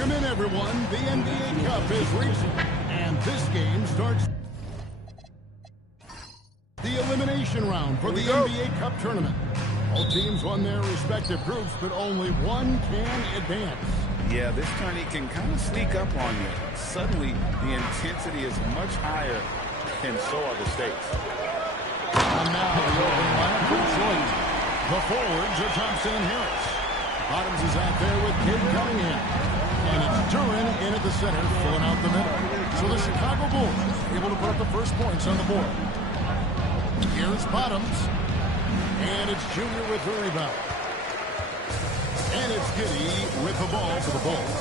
Welcome in, everyone. The NBA Cup is reaching, and this game starts the elimination round for the NBA Cup tournament. All teams won their respective groups, but only one can advance. Yeah, this tourney can kind of sneak up on you. Suddenly, the intensity is much higher, and so are the stakes. And now the opening line for Detroit. The forwards are Thompson and Harris. Bottoms is out there with Cade Cunningham. And it's Duran in at the center, filling out the middle. So the Chicago Bulls able to put up the first points on the board. Here's Bottoms. And it's Junior with the rebound. And it's Giddy with the ball for the Bulls.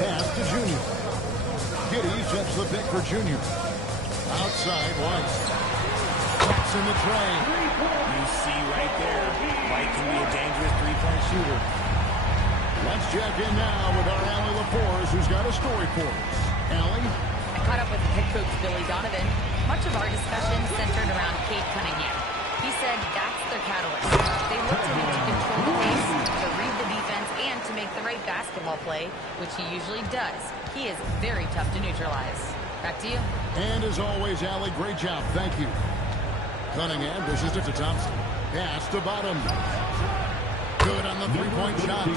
Pass to Junior. Giddy sets the pick for Junior. Outside, White. Drops in the tray. You see right there, White can be a dangerous three-point shooter. Let's check in now with our Allie LaForce, who's got a story for us. Allie? I caught up with head coach Billy Donovan. Much of our discussion centered around Cade Cunningham. He said that's their catalyst. They look to him to control the pace, to read the defense, and to make the right basketball play, which he usually does. He is very tough to neutralize. Back to you. And as always, Allie, great job. Thank you. Cunningham dishes it to Thompson. Pass to Bottom. Good on the three-point shot.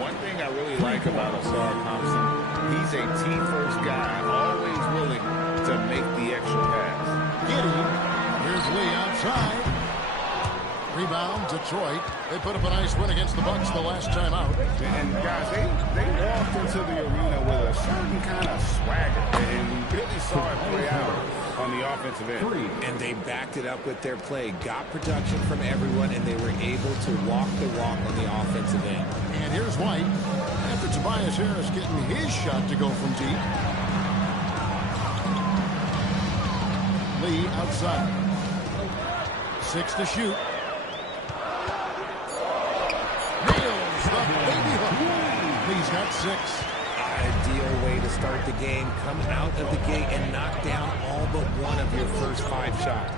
One thing I really like about Osar Thompson, he's a team-first guy, always willing to make the extra pass. Giddy. Here's Lee outside. Rebound, Detroit. They put up a nice win against the Bucks the last time out. And guys, they walked into the arena with a certain kind of swagger, and we really saw it play out on the offensive end. And they backed it up with their play, got production from everyone, and they were able to walk the walk on the offensive end. And here's White. After Tobias Harris getting his shot to go from deep. Lee outside. 6 to shoot. Nails the baby hook. Lee's got 6. Ideal way to start the game. Come out of the gate and knock down all but one of your first 5 shots.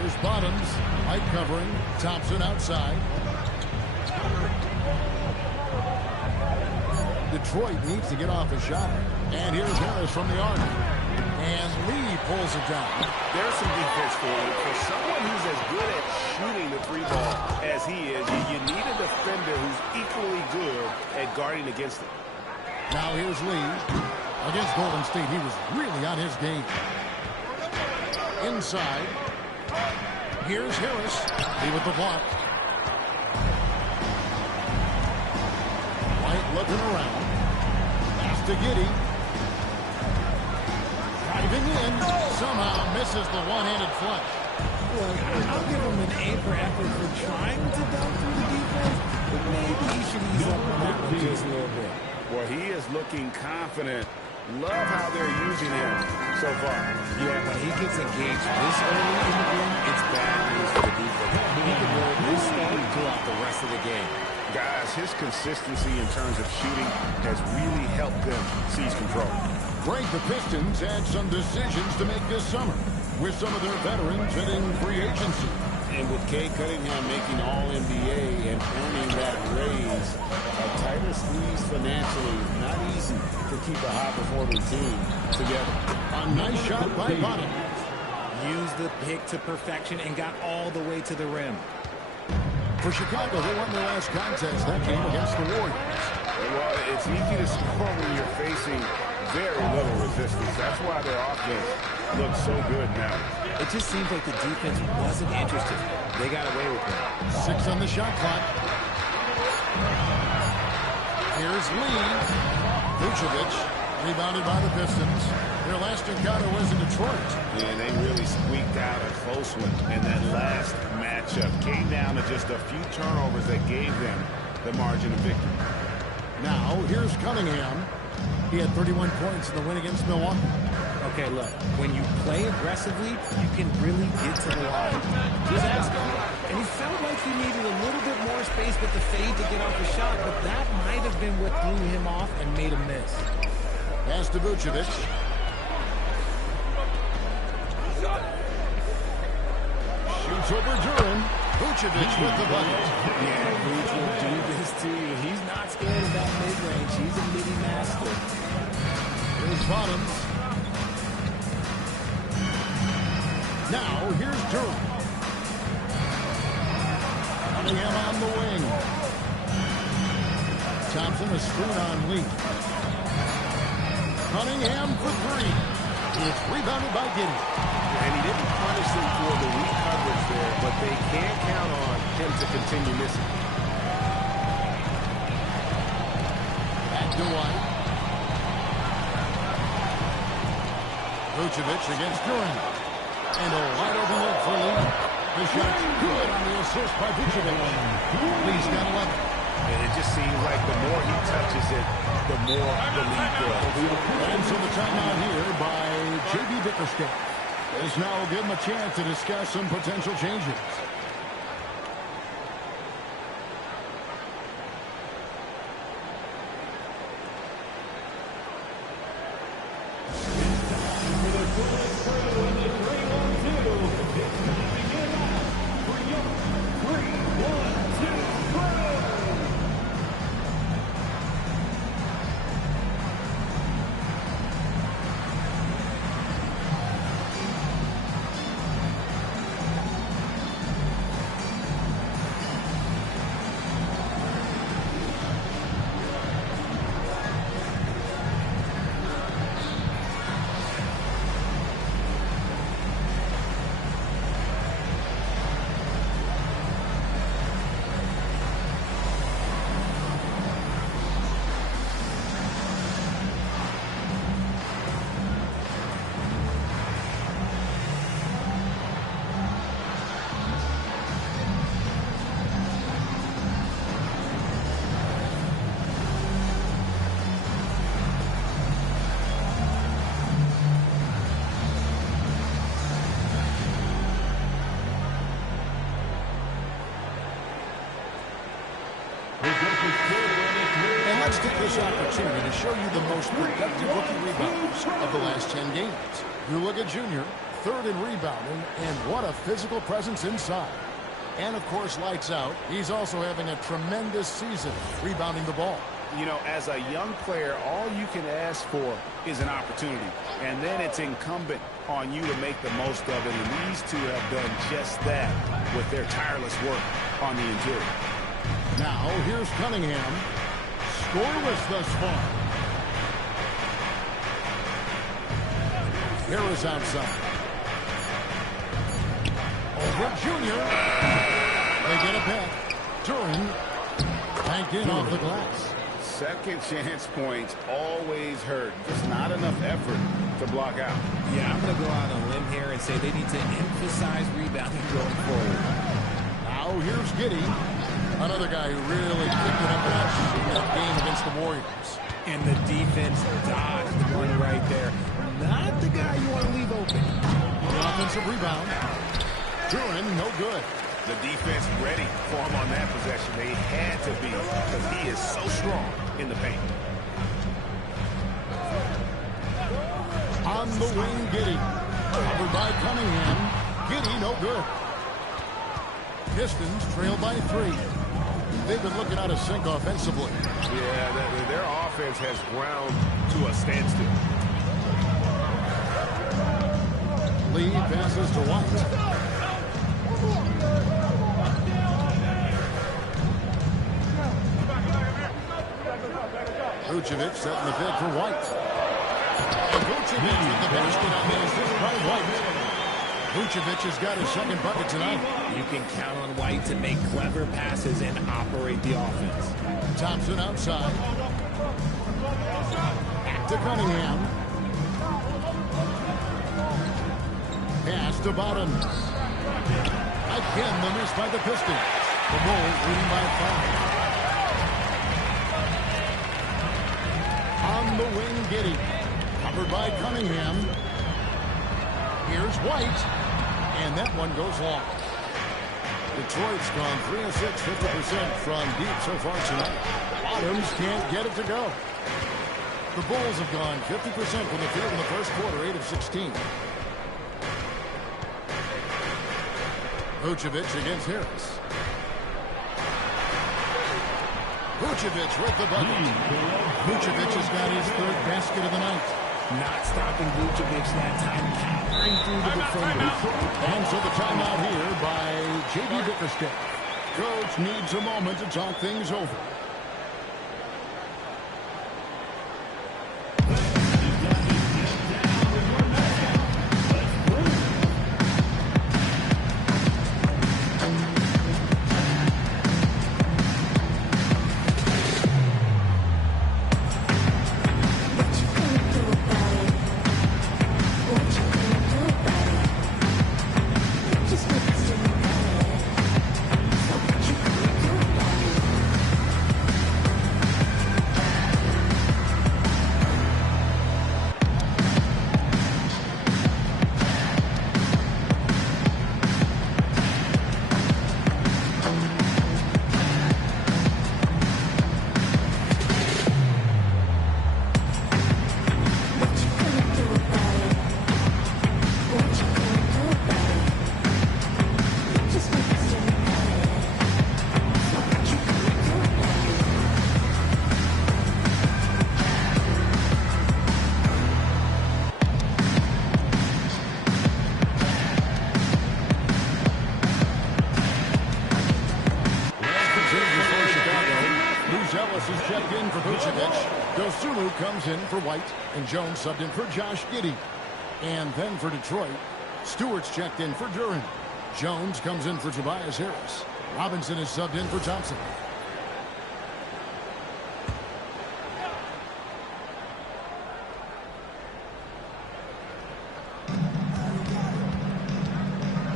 Here's Bottoms. White covering. Thompson outside. Detroit needs to get off a shot. And here's Harris from the arc. And Lee pulls it down. There's some defense for him. For someone who's as good at shooting the three ball as he is, you need a defender who's equally good at guarding against it. Now here's Lee. Against Golden State, he was really on his game. Inside. Here's Harris. Lee with the block. White looking around. Pass to Giddy. Driving in. Somehow misses the one-handed flush. Look, I'll give him an A for effort for trying to dunk through the defense, but maybe he should ease up on that one just a little bit. Well, he is looking confident. Love how they're using him so far. Yeah, when he gets engaged this early in the game, it's bad news for the defense. He can roll this start throughout the rest of the game. Guys, his consistency in terms of shooting has really helped them seize control. Great, the Pistons had some decisions to make this summer with some of their veterans hitting free agency. And with Cade Cunningham making All-NBA and earning that raise, a tighter squeeze financially, not easy to keep a high-performing team together. A nice shot by Bottom. Used the pick to perfection and got all the way to the rim. For Chicago, they won their last contest that game against the Warriors. Well, it's easy to score when you're facing very little resistance. That's why their offense looks so good now. It just seems like the defense wasn't interested. They got away with it. 6 on the shot clock. Here's Lee. Vucevic, rebounded by the Pistons. Their last encounter was in Detroit. Yeah, they really squeaked out a close one in that last matchup. Came down to just a few turnovers that gave them the margin of victory. Now, here's Cunningham. He had 31 points in the win against Milwaukee. Okay, look, when you play aggressively, you can really get to the line. Just ask him. And he felt like he needed a little bit more space with the fade to get off the shot, but that might have been what threw him off and made him miss. Pass to Vucevic. Shoots over Duran. Vucevic with the bucket. Yeah, Vuce will do this to you. He's not scared of that mid-range. He's a midi master. Here's Bottoms. Now, here's Duran. Cunningham on the wing. Thompson a screen on Lee. Cunningham for three. It's rebounded by Giddey. And he didn't punish them for the weak coverage there, but they can't count on him to continue missing. Back to White. Vucevic against Duran. And a wide open look for Lee. The shot's good on the assist by Vucevic. Lee's got 11. And it just seems like the more he touches it, the more the lead grows. And so the timeout here by J.B. Bickerstaff. This now will give him a chance to discuss some potential changes. And let's take this opportunity to show you the most productive rookie rebounders of the last 10 games. You look at Junior, third in rebounding, and what a physical presence inside. And, of course, lights out. He's also having a tremendous season rebounding the ball. You know, as a young player, all you can ask for is an opportunity. And then it's incumbent on you to make the most of it. And these two have done just that with their tireless work on the interior. Now, here's Cunningham. Scoreless thus far. Harris outside. Over Junior. They get it back. Duran banked in off the glass. Second chance points always hurt. Just not enough effort to block out. Yeah, I'm going to go out on a limb here and say they need to emphasize rebounding going forward. Now here's Giddey. Another guy who really kicked it up a notch in that game against the Warriors. And the defense dodged one right there. Not the guy you want to leave open. The offensive rebound. Duran, no good. The defense ready for him on that possession. They had to be because he is so strong in the paint. On the wing, Giddey. Covered by Cunningham. Giddey, no good. Pistons trail by 3. They've been looking out of sync offensively. Yeah, their offense has ground to a standstill. Lee passes to White. Vucevic setting the bid for White. And Vucevic with the basket on the assist by White. Vucevic has got his second bucket tonight. You can count on White to make clever passes and operate the offense. Thompson outside. Back to Cunningham. Pass to Bottoms. Again, the miss by the Pistons. The Bulls leading by 5. On the wing, Giddey. Covered by Cunningham. Here's White. And that one goes long. Detroit's gone 3 of 6, 50% from deep so far tonight. Bottoms can't get it to go. The Bulls have gone 50% from the field in the first quarter, 8 of 16. Vucevic against Harris. Vucevic with the bucket. Vucevic has got his third basket of the night. Not stopping Vucevic that time, powering through the defenders. And so the timeout here by J.B. Bickerstaff. Coach needs a moment to talk things over. Is checked in for Vucevic. Dosulu comes in for White, and Jones subbed in for Josh Giddey. And then for Detroit, Stewart's checked in for Duren. Jones comes in for Tobias Harris. Robinson is subbed in for Thompson.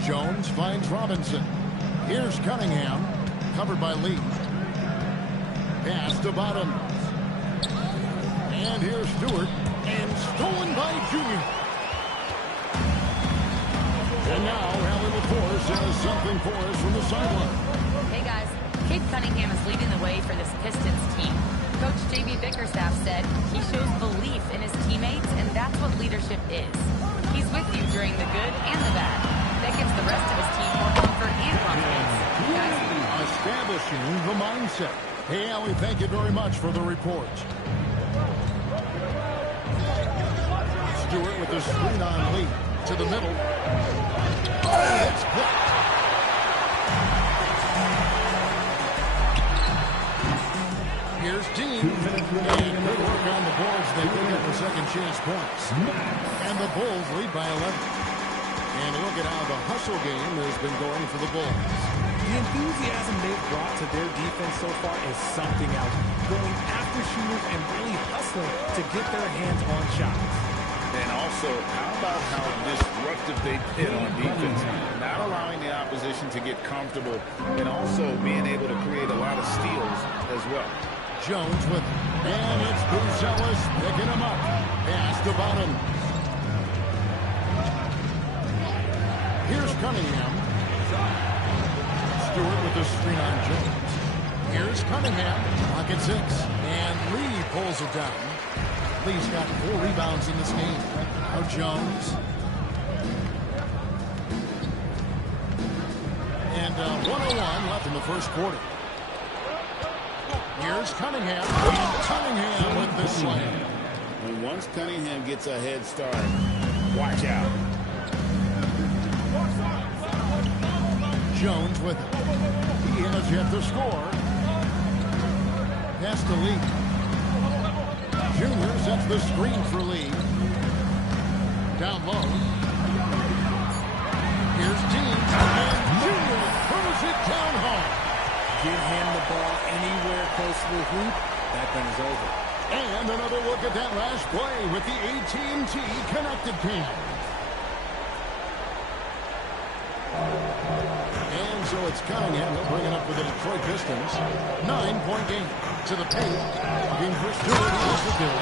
Jones finds Robinson. Here's Cunningham, covered by Lee. Pass to bottom. And here's Stewart. And stolen by Junior. And now Allie LaForce has something for us from the sideline. Hey guys, Cade Cunningham is leading the way for this Pistons team. Coach J.B. Bickerstaff said he shows belief in his teammates, and that's what leadership is. He's with you during the good and the bad. That gives the rest of his team more comfort and confidence. Guys, establishing the mindset. Hey, Allie, thank you very much for the report. Stewart with the screen on Lee to the middle. Oh, that's blocked. Here's Dean. And good work on the boards. They pick up the second chance points. And the Bulls lead by 11. And look at how the hustle game has been going for the Bulls. The enthusiasm they've brought to their defense so far is something else. Going after shooters and really hustling to get their hands on shots. And also, how about how disruptive they've been on defense? Not allowing the opposition to get comfortable and also being able to create a lot of steals as well. Jones with it. And it's Buzelis picking him up. Pass to bottom. Here's Cunningham. Stewart with the screen on Jones. Here's Cunningham. Pocket 6. And Lee pulls it down. Lee's got 4 rebounds in this game. Now Jones. And 1:01 left in the first quarter. Here's Cunningham. Cunningham with the slam. And once Cunningham gets a head start, watch out. Jones with it. He has yet to score. Pass to Lee. Junior sets the screen for Lee. Down low. Here's Dean. And Junior throws it down home. Give him the ball anywhere close to the hoop. That thing is over. And another look at that last play with the AT&T connected cam. And so it's Cunningham bringing up for the Detroit Pistons. 9-point game to the paint. Looking for Stewart. He has the bill.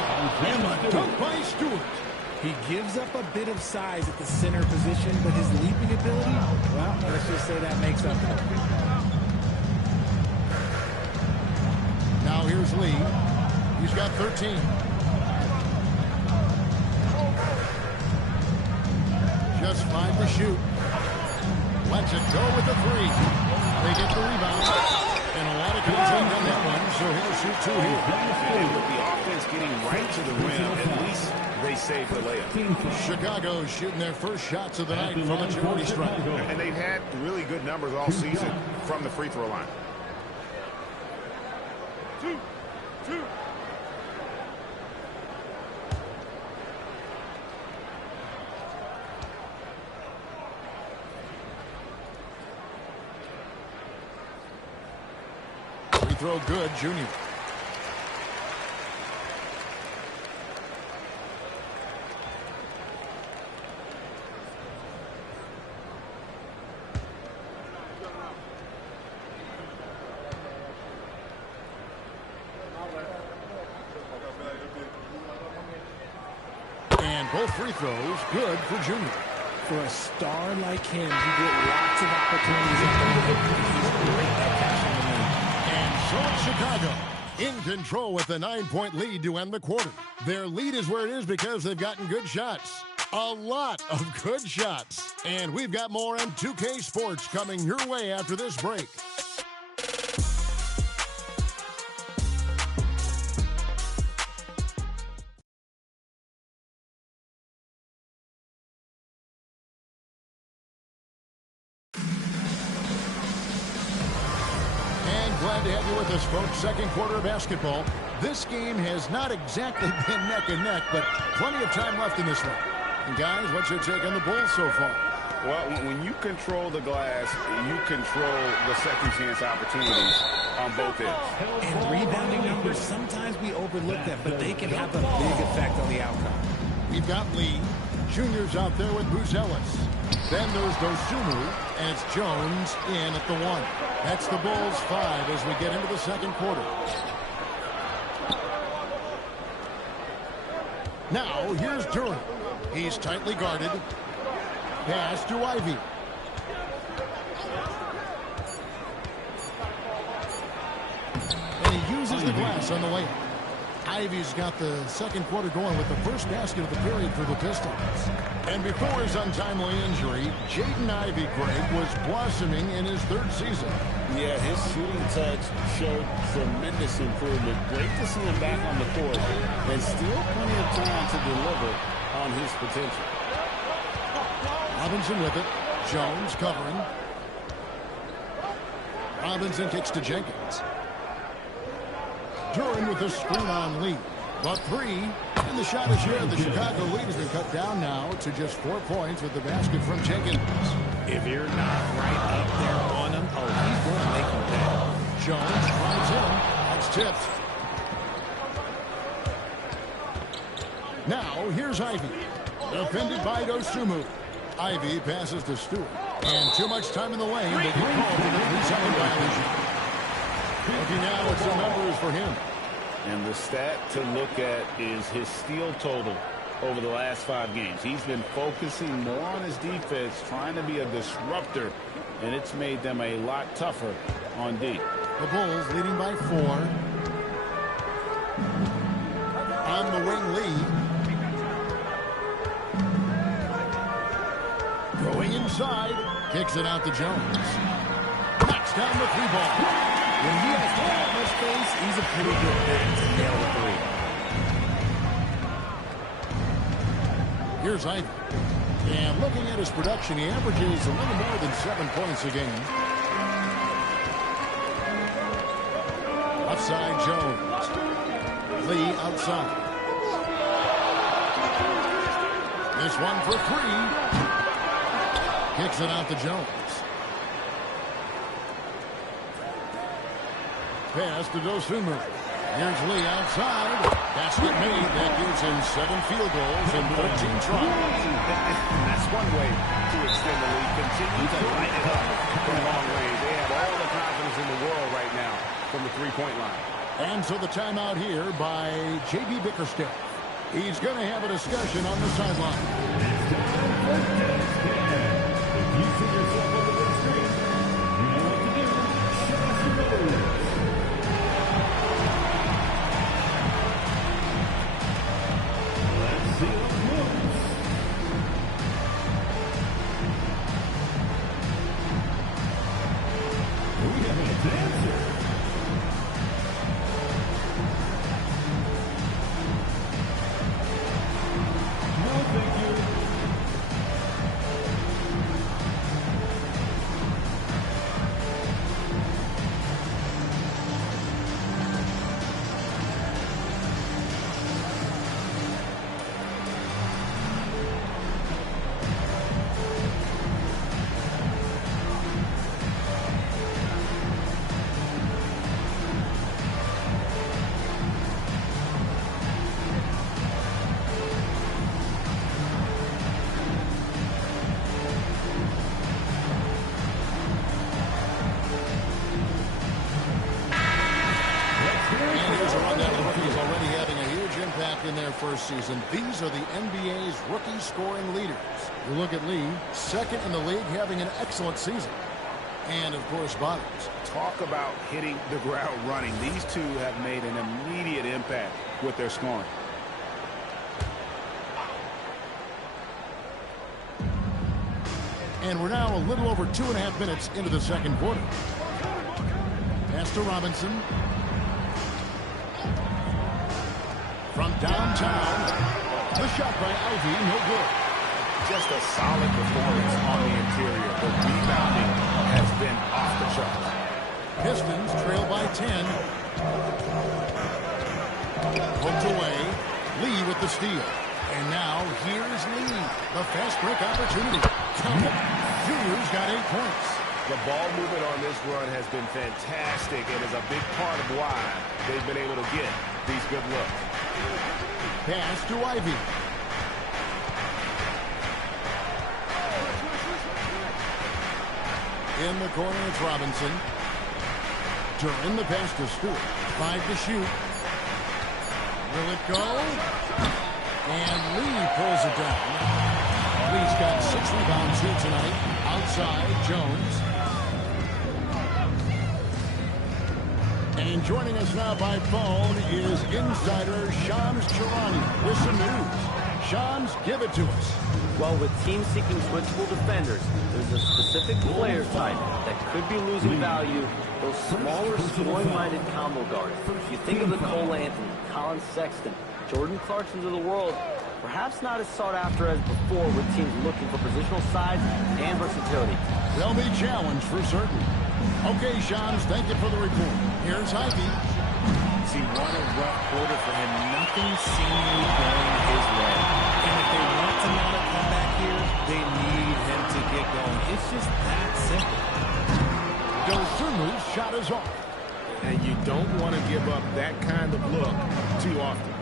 And a dunk by Stewart. He gives up a bit of size at the center position, but his leaping ability, well, let's just say that makes up for it. Now here's Lee. He's got 13. Just 5 to shoot. Lets it go with the three. They get the rebound. And a lot of contact on that one, so he'll shoot two here. And with the offense getting right to the rim, at least they saved the layup. Chicago shooting their first shots of the night from the charity stripe. And they've had really good numbers all season from the free throw line. Two. Free throw good, Junior. And both free throws good for Junior. For a star like him, you get lots of opportunities at the rim. He's great at catching the lead. And so it's Chicago in control with a 9-point lead to end the quarter. Their lead is where it is because they've gotten good shots. A lot of good shots. And we've got more on 2K Sports coming your way after this break. Glad to have you with us, folks. Second quarter of basketball. This game has not exactly been neck and neck, but plenty of time left in this one. And guys, what's your take on the Bulls so far? Well, when you control the glass, you control the second chance opportunities on both ends. And rebounding numbers, sometimes we overlook them, but they can have a big effect on the outcome. We've got Lee. Junior's out there with Buzelis. Then there's Dosunmu, and it's Jones in at the one. That's the Bulls 5 as we get into the second quarter. Now, here's Durant. He's tightly guarded. Pass to Ivy. And he uses the glass on the layup. Ivy's got the second quarter going with the first basket of the period for the Pistons. And before his untimely injury, Jaden Ivey, Greg, was blossoming in his third season. Yeah, his shooting touch showed tremendous improvement. Great to see him back on the court, and still plenty of time to deliver on his potential. Robinson with it. Jones covering. Robinson kicks to Jenkins. Duran with a screen on Lee. But three, and the shot is good. The Chicago lead has been cut down now to just 4 points with the basket from Jenkins. If you're not right up there on him, oh, he's going to make you pay. Jones drives in. That's tipped. Now, here's Ivy. Defended by Dosunmu. Ivy passes to Stewart. And too much time in the lane. They get called for the 3-second violation. Looking now at some numbers for him. And the stat to look at is his steal total over the last 5 games. He's been focusing more on his defense, trying to be a disruptor, and it's made them a lot tougher on D. The Bulls leading by 4. On the wing lead. Going inside. Kicks it out to Jones. Knocks down the 3-ball. When he has that much space, he's a pretty good bet to nail the 3. Here's Ivy. And looking at his production, he averages a little more than 7 points a game. Outside Jones. Lee outside. This one for 3. Kicks it out to Jones. Pass to Dosunmu. Here's Lee outside. Basket made. That gives him 7 field goals and 13 tries. That's one way to extend the lead. Continue to light it up from long range. They have all the confidence in the world right now from the 3-point line. And so the timeout here by J.B. Bickerstaff. He's going to have a discussion on the sideline. their first season. These are the NBA's rookie scoring leaders. You look at Lee, second in the league, having an excellent season. And, of course, Bottoms. Talk about hitting the ground running. These two have made an immediate impact with their scoring. And we're now a little over 2.5 minutes into the second quarter. Pass to Robinson. From downtown, the shot by Ivy, no good. Just a solid performance on the interior. The rebounding has been off the charts. Pistons trail by 10. Poked away. Lee with the steal. And now here's Lee. The fast break opportunity. Count it. Junior's got 8 points. The ball movement on this run has been fantastic and is a big part of why they've been able to get these good looks. Pass to Ivy. In the corner, it's Robinson. During the pass to Stewart. 5 to shoot. Will it go? And Lee pulls it down. Lee's got 6 rebounds here tonight. Outside, Jones. And joining us now by phone is insider Shams Charania with some news. Shams, give it to us. Well, with teams seeking switchable defenders, there's a specific player type that could be losing value, those smaller, scoring-minded combo guards. You think of the Cole Anthony, Colin Sexton, Jordan Clarksons of the world, perhaps not as sought after as before with teams looking for positional size and versatility. They'll be challenged for certain. Okay, Shams, thank you for the report. Here's Ivy. See, what a rough quarter for him. Nothing seemingly going his way. And if they want to mount a comeback here, they need him to get going. It's just that simple. Dosumu's shot is off. And you don't want to give up that kind of look too often.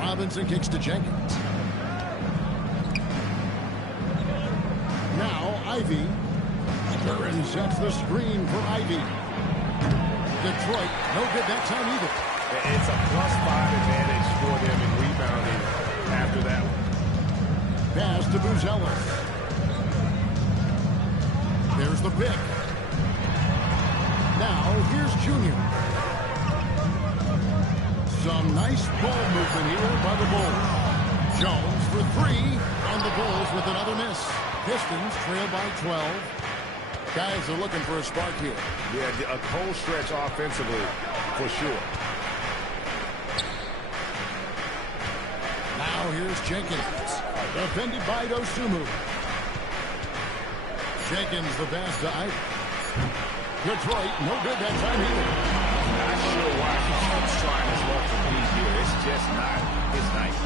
Robinson kicks to Jenkins. Now Ivy. Curran sets the screen for Ivy. Detroit, no good that time either. It's a +5 advantage for them in rebounding after that one. Pass to Buzelis. There's the pick. Now here's Junior. Some nice ball movement here by the Bulls. Jones for 3, and the Bulls with another miss. Pistons trail by 12. Guys are looking for a spark here. Yeah, a cold stretch offensively, for sure. Now here's Jenkins. Defended by Dosumu. Jenkins the pass to Ivy. Detroit, no good that time either. Not sure why he keeps trying his luck to be here. It's just not his night.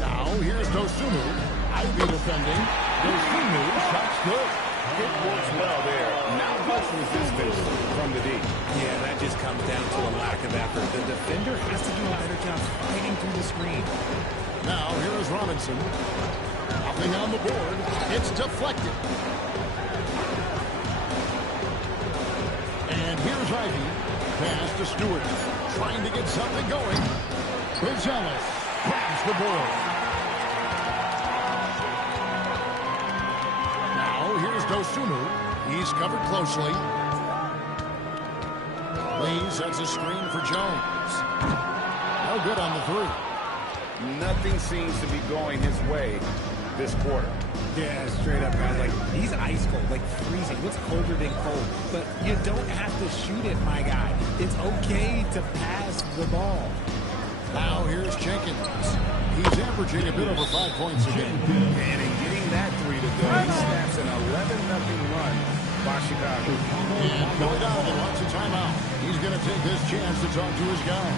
Now here's Dosumu. Ivy defending. Dosumu, shot's good. It works well there. Not much resistance from the D. Yeah, that just comes down to a lack of effort. The defender has to do a better job fighting through the screen. Now here is Robinson. Nothing on the board. It's deflected. And here's Ivy. Pass to Stewart. Trying to get something going. Buzelis grabs the board. Here's Dosumu. He's covered closely. Lee sets a screen for Jones. No good on the 3. Nothing seems to be going his way this quarter. Yeah, straight up, guys. Like, he's ice cold, like freezing. What's colder than cold? But you don't have to shoot it, my guy. It's okay to pass the ball. Now here's Jenkins. He's averaging a bit over 5 points a game. And in getting that 3 to go, he snaps an 11-0 run by Chicago. And Billy Donovan wants a timeout. He's going to take this chance to talk to his guy.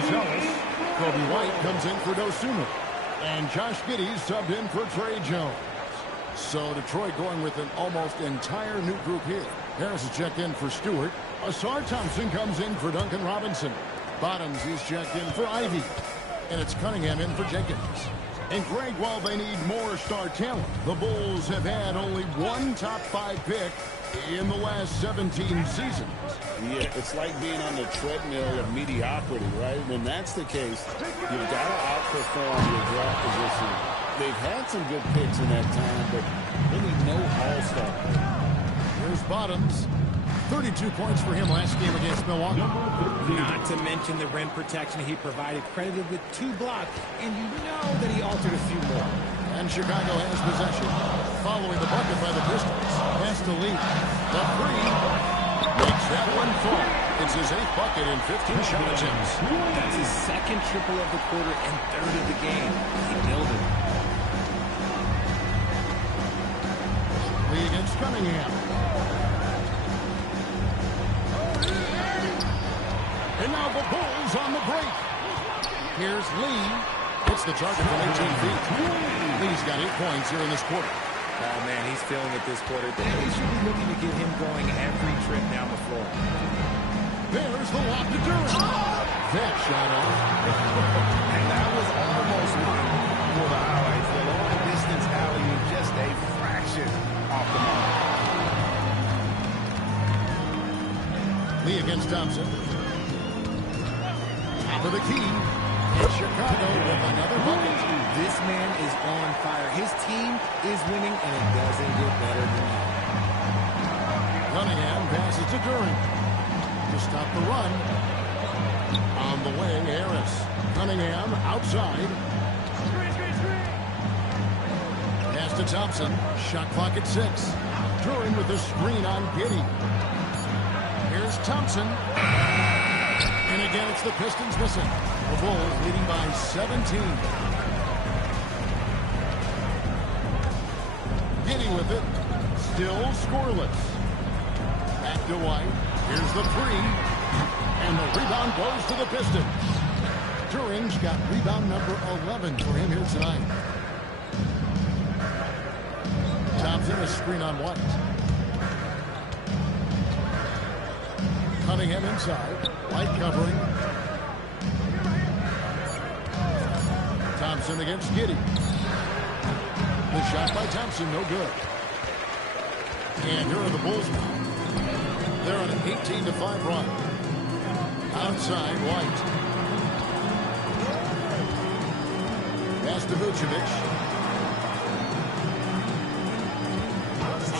overzealous. Kobe White comes in for Dosunmu. And Josh Giddey's subbed in for Trey Jones. So Detroit going with an almost entire new group here. Harris is checked in for Stewart. Asar Thompson comes in for Duncan Robinson. Bottoms is checked in for Ivy. And it's Cunningham in for Jenkins. And Greg, while they need more star talent, the Bulls have had only one top 5 pick in the last 17 seasons. Yeah, it's like being on the treadmill of mediocrity, right? When that's the case, you've got to outperform your draft position. They've had some good picks in that time, but really no all-star. Here's Bottoms. 32 points for him last game against Milwaukee. Not to mention the rim protection he provided, credited with 2 blocks, and you know that he altered a few more. And Chicago has possession. Following the bucket by the Pistons. Has to lead. The three makes that one fall. It's his 8th bucket in 15 shot attempts. That's his 2nd triple of the quarter and 3rd of the game. He nailed it. Lee against Cunningham. And now the Bulls on the break. Here's Lee. Hits the target from 18 feet. Lee's got 8 points here in this quarter. Oh, man, he's feeling it this quarter. They should be looking to get him going every trip down the floor. There's the lob to Durant. That shot off. And that was almost one for the highlights. The long-distance alley-oop just a fraction off the mark. Lee against Thompson. Top of the key. It's Chicago with another bucket. This man is on fire. His team is winning, and it doesn't get better than that. Cunningham passes to Durant. To stop the run. On the way, Harris. Cunningham outside. Pass to Thompson. Shot clock at 6. Durant with a screen on Giddey. Here's Thompson. And again, it's the Pistons missing. The Bulls leading by 17. Giddey with it. Still scoreless. Back to White. Here's the 3. And the rebound goes to the Pistons. Durant's got rebound number 11 for him here tonight. Thompson, a screen on White. Cunningham inside. White covering. Thompson against Giddey. The shot by Thompson, no good. And here are the Bulls now. They're on an 18-5 run. Outside, White. Pass to Vucevic.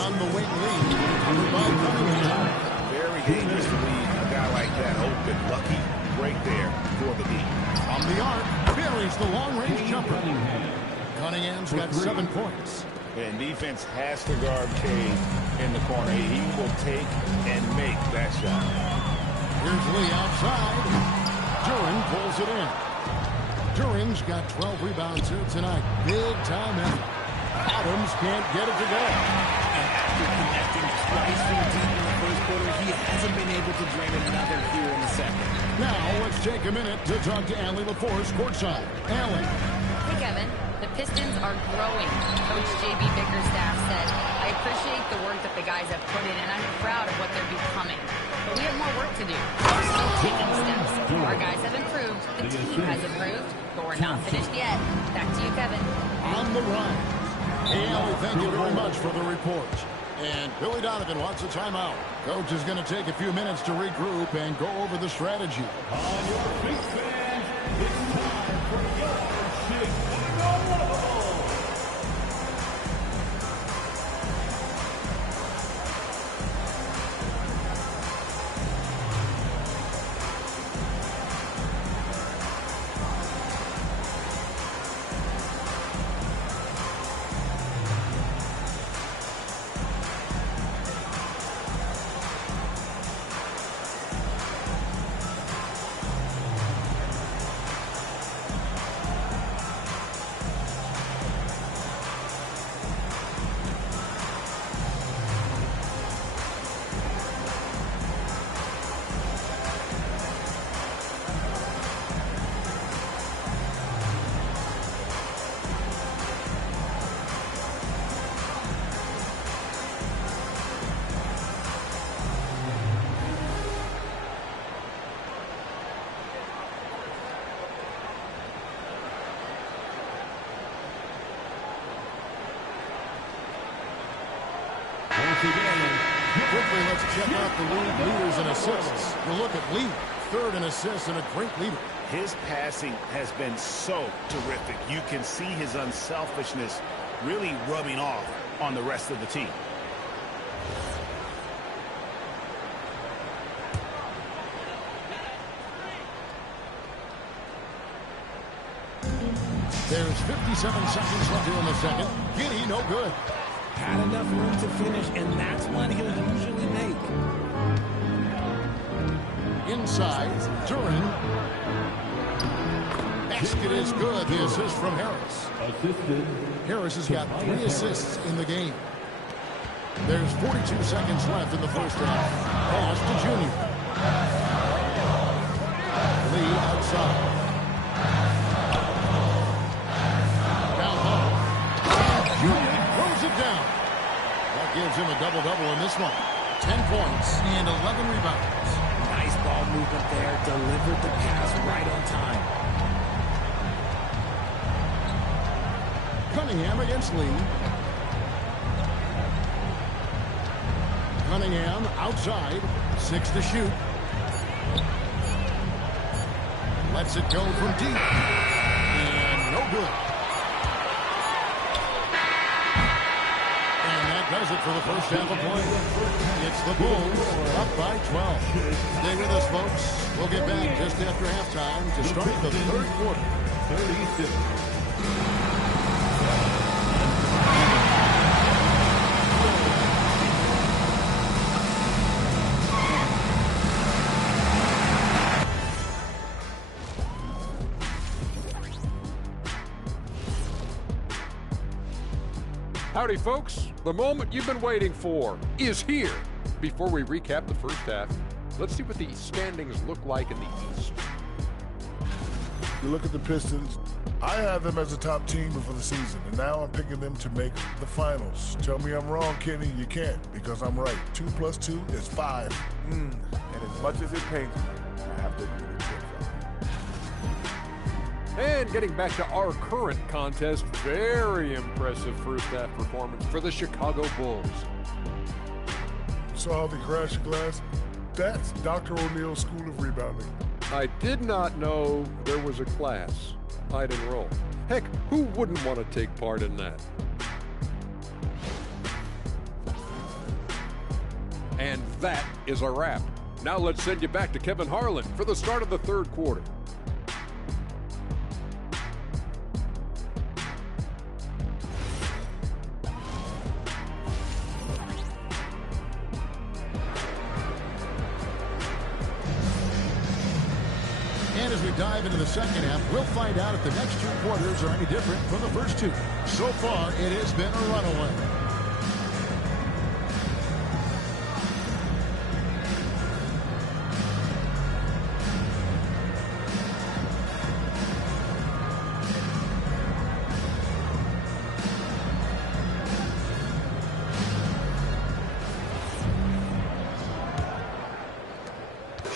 On the wing lead. Covered by Cunningham. Very dangerous to leave a guy like that open. Lucky break there for the D. From the arc, buries the long-range jumper. Cunningham's got 7 points. And defense has to guard Cade in the corner. He will take and make that shot. Here's Lee outside. Durant pulls it in. Durant's got 12 rebounds here tonight. Big time effort. Adams can't get it to go. And after connecting twice from deep in the first quarter, he hasn't been able to drain another here in the second. Now let's take a minute to talk to Allie LaForce courtside. Allie. Hey, Kevin. The Pistons are growing. Coach J.B. Bickerstaff said, I appreciate the work that the guys have put in, and I'm proud of what they're becoming. But we have more work to do. We're still taking steps. Our guys have improved. The team has improved. But we're not finished yet. Back to you, Kevin. On the run. Hey, Allie, thank you very much for the report. And Billy Donovan wants a timeout. Coach is going to take a few minutes to regroup and go over the strategy. On your feet, fans, it's time for your Chicago. Quickly, let's check out the league leaders in assists. You look at Lee, third in assists and a great leader. His passing has been so terrific. You can see his unselfishness really rubbing off on the rest of the team. There's 57 seconds left here in the second. Giddy, no good. Had enough room to finish, and that's one he'll usually make. Inside, Duran. Basket is good. The assist from Harris. Harris has got 3 assists in the game. There's 42 seconds left in the first half. Pass to Junior. Lee outside. Down low. Junior throws it down. That gives him a double-double in this one. 10 points and 11 rebounds. Nice ball movement there. Delivered the pass right on time. Cunningham against Lee. Cunningham outside. 6 to shoot. Lets it go from deep. And no good. And that does it for the first half of play. It's the Bulls up by 12. Stay with us, folks. We'll get back just after halftime to start the third quarter. 36. Howdy, folks. The moment you've been waiting for is here. Before we recap the first half, let's see what the standings look like in the East. You look at the Pistons, I have them as a top team before the season, and now I'm picking them to make the finals. Tell me I'm wrong, Kenny. You can't, because I'm right. 2 + 2 is 5. And as much as it pains me, I have to agree with you. And getting back to our current contest, very impressive first half performance for the Chicago Bulls. Saw the crash glass? That's Dr. O'Neill's School of Rebounding. I did not know there was a class I'd enroll. Heck, who wouldn't want to take part in that? And that is a wrap. Now let's send you back to Kevin Harlan for the start of the third quarter. And as we dive into the second half, we'll find out if the next 2 quarters are any different from the first 2. So far, it has been a runaway.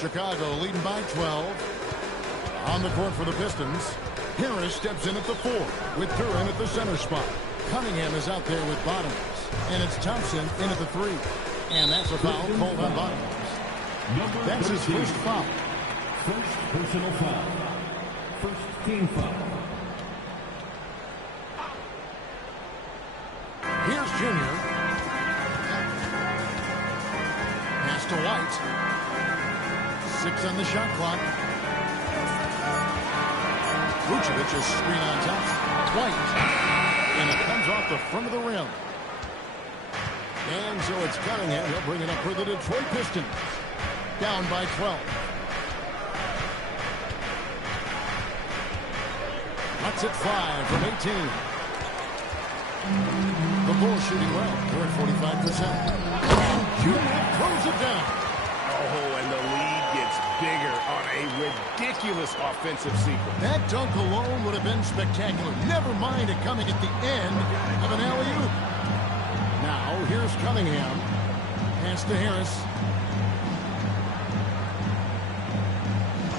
Chicago leading by 12. On the court for the Pistons, Harris steps in at the 4 with Duran at the center spot. Cunningham is out there with Bottoms, and it's Thompson in at the 3. And that's a foul called on Bottoms. That's his first foul. First personal foul. First team foul. Here's Junior. Pass to White. 6 on the shot clock. Vucevic's screen on Thompson. White. And it comes off the front of the rim. And so it's Cunningham. He'll bring it up for the Detroit Pistons. Down by 12. Lets it fly from 18. The Bulls shooting well. They're at 45%. Junior throws it down. Oh, and the lead gets bigger on a ridiculous offensive sequence. That dunk alone would have been spectacular. Never mind it coming at the end of an alley-oop. Now, here's Cunningham. Pass to Harris.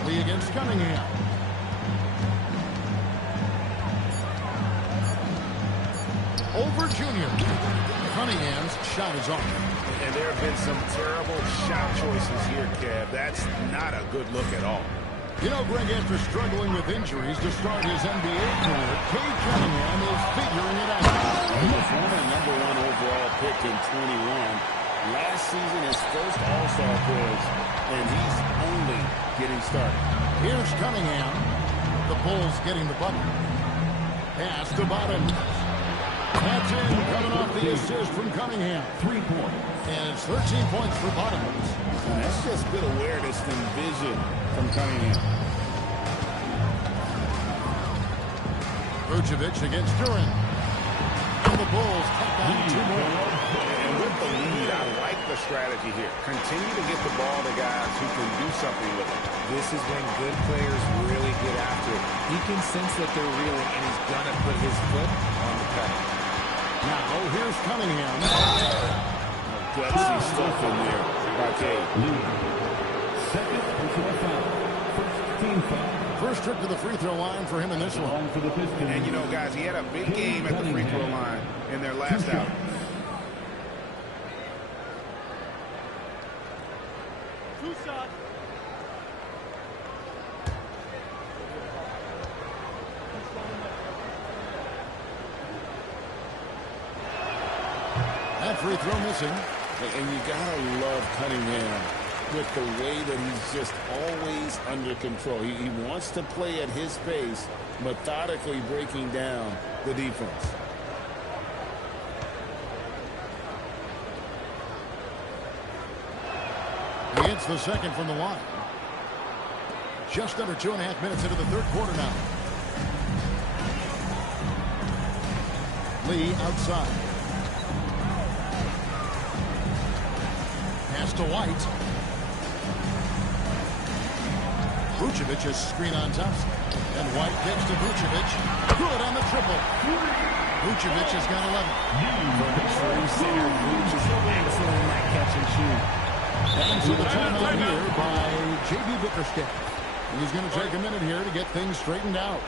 Lee against Cunningham. Over Junior. Cunningham's shot is off. And there have been some terrible shot choices here, Kev. That's not a good look at all. You know, Greg, after struggling with injuries to start his NBA career, Cade Cunningham is figuring it out. The former #1 overall pick in 21. Last season, his first All-Star appearance, and he's only getting started. Here's Cunningham. The Bulls getting the bucket. Pass to Bottoms. That's in, coming off the assist from Cunningham. 3 points. And it's 13 points for Bottoms. And that's just good awareness and vision from Cunningham. Vucevic against Duran. And the Bulls cut down 2 more. And with the lead, I like the strategy here. Continue to get the ball to guys who can do something with it. This is when good players really get after it. He can sense that they're reeling, and he's going to put his foot on the pedal. Now, here's Cunningham. Gutsy stuff in there by Cade. Second personal foul. First team foul. First trip to the free throw line for him in this one. For the Pistons. And, you know, guys, he had a big game at the free throw line in their last out. That free throw missing. And you gotta love Cunningham with the way that he's just always under control. He wants to play at his pace, methodically breaking down the defense. He hits the second from the line. Just under 2.5 minutes into the third quarter now. Lee outside. Pass to White. Vucevic is screen on Thompson. And White gets to Vucevic. Good on the triple. Vucevic has got 11. For a true center, Vucevic is excellent at catch and shoot. And so the timeout here by J.B. Bickerstaff. He's going to take a minute here to get things straightened out.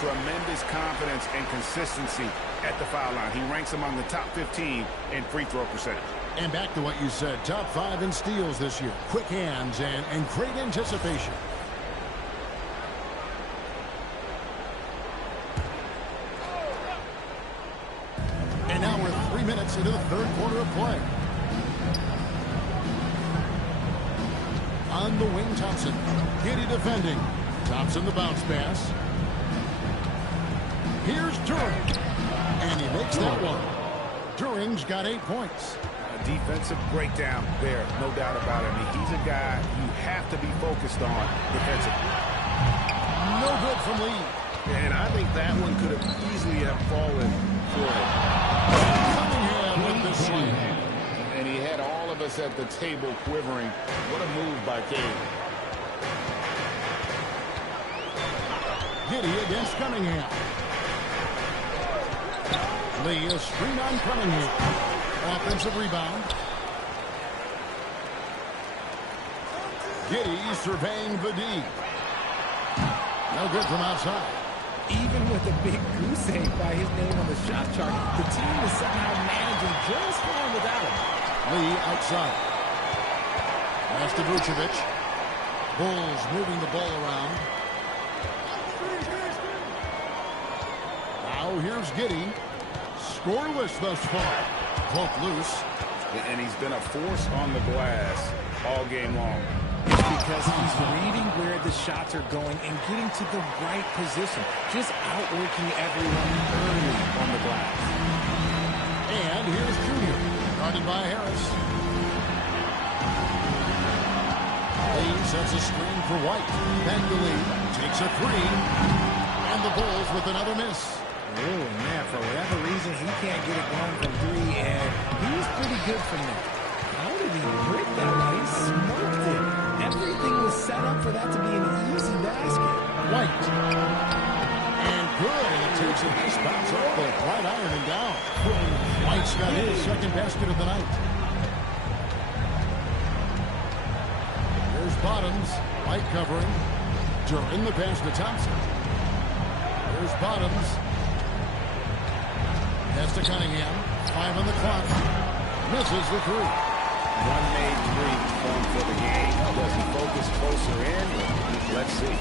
Tremendous confidence and consistency at the foul line. He ranks among the top 15 in free throw percentage. And back to what you said, top 5 in steals this year. Quick hands and great anticipation. And now we're 3 minutes into the third quarter of play. On the wing, Thompson. Giddy defending. Thompson the bounce pass. Here's Duran. And he makes that one. Duran's got 8 points. A defensive breakdown there, no doubt about it. I mean, he's a guy you have to be focused on defensively. No good from Lee. And I think that one could have easily have fallen for him. Cunningham with the slam. And he had all of us at the table quivering. What a move by Cade. Giddy against Cunningham. Lee, a screen on Cunningham. Offensive rebound. Giddy surveying the D. No good from outside. Even with a big goose egg by his name on the shot chart, the team is somehow managing just fine without him. Lee outside. Pass to Vucevic. Bulls moving the ball around. Now here's Giddey. Scoreless thus far. Both loose. And he's been a force on the glass all game long. It's because he's reading where the shots are going and getting to the right position. Just outworking everyone early on the glass. And here's Junior. Guarded by Harris. Lee sets a screen for White. Back to Lee. Takes a three. And the Bulls with another miss. Oh, man, for whatever reason, he can't get it going from three, and he's pretty good from there. How did he break that one? He smoked it. Everything was set up for that to be an easy basket. White. And good, and it takes a nice bounce off the right iron and down. White's got his second basket of the night. There's Bottoms. White covering. During the pass to Thompson. There's Bottoms. Pass to Cunningham. 5 on the clock. Misses the three. One made three for the game. Does he focus closer in? Let's see.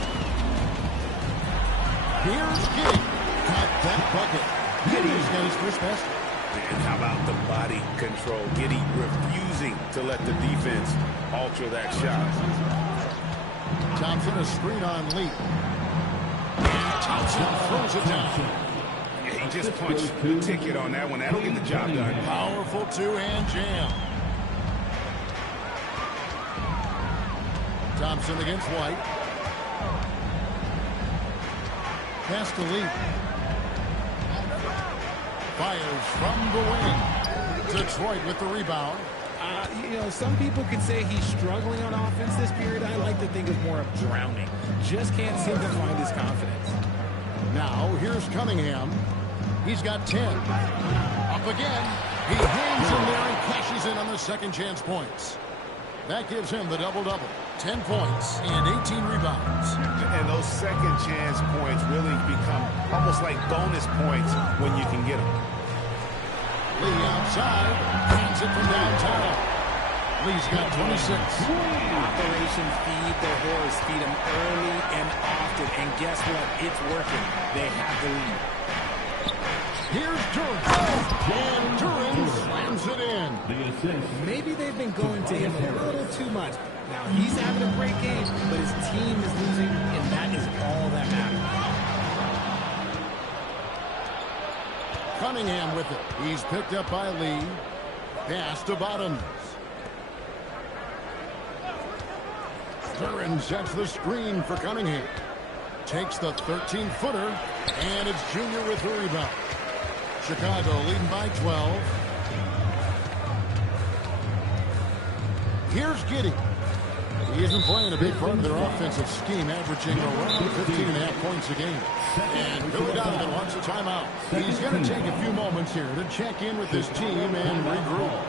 Here's Giddey. Got that bucket. Giddey's got his first basket. And how about the body control? Giddey refusing to let the defense alter that shot. Thompson a screen on Lee. Thompson throws it down. He just punched the ticket on that one. That'll get the job done. Powerful two-hand jam. Thompson against White. Pass to Lee. Fires from the wing. Detroit with the rebound. You know, some people could say he's struggling on offense this period. I like to think of more of drowning. Just can't seem to find his confidence. Now, here's Cunningham. He's got 10. Up again. He hangs in there and cashes in on the second chance points. That gives him the double-double. 10 points and 18 rebounds. And those second chance points really become almost like bonus points when you can get them. Lee outside. Hands it from downtown. Lee's got 26. Operation Feed the Horse. Feed him early and often. And guess what? It's working. They have the lead. Here's Duran. And Duran slams it in. Maybe they've been going to him a little too much. Now, he's having a great game, but his team is losing, and that is all that matters. Cunningham with it. He's picked up by Lee. Pass to Bottoms. Duran sets the screen for Cunningham. Takes the 13-footer, and it's Junior with the rebound. Chicago leading by 12. Here's Giddey. He isn't playing a big part of their offensive scheme, averaging around 15.5 points a game. And Billy Donovan wants a timeout. He's going to take a few moments here to check in with his team and regroup.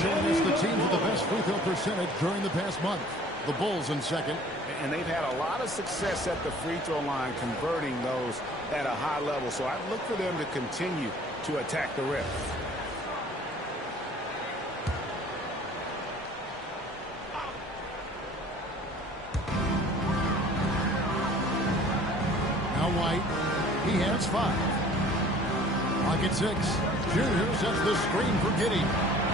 Showing us the team with the best free throw percentage during the past month. The Bulls in second. And they've had a lot of success at the free throw line converting those at a high level. So I look for them to continue to attack the rim. Now White. He has 5. Pocket 6. Junior sets the screen for Giddey.